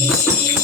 Thank you.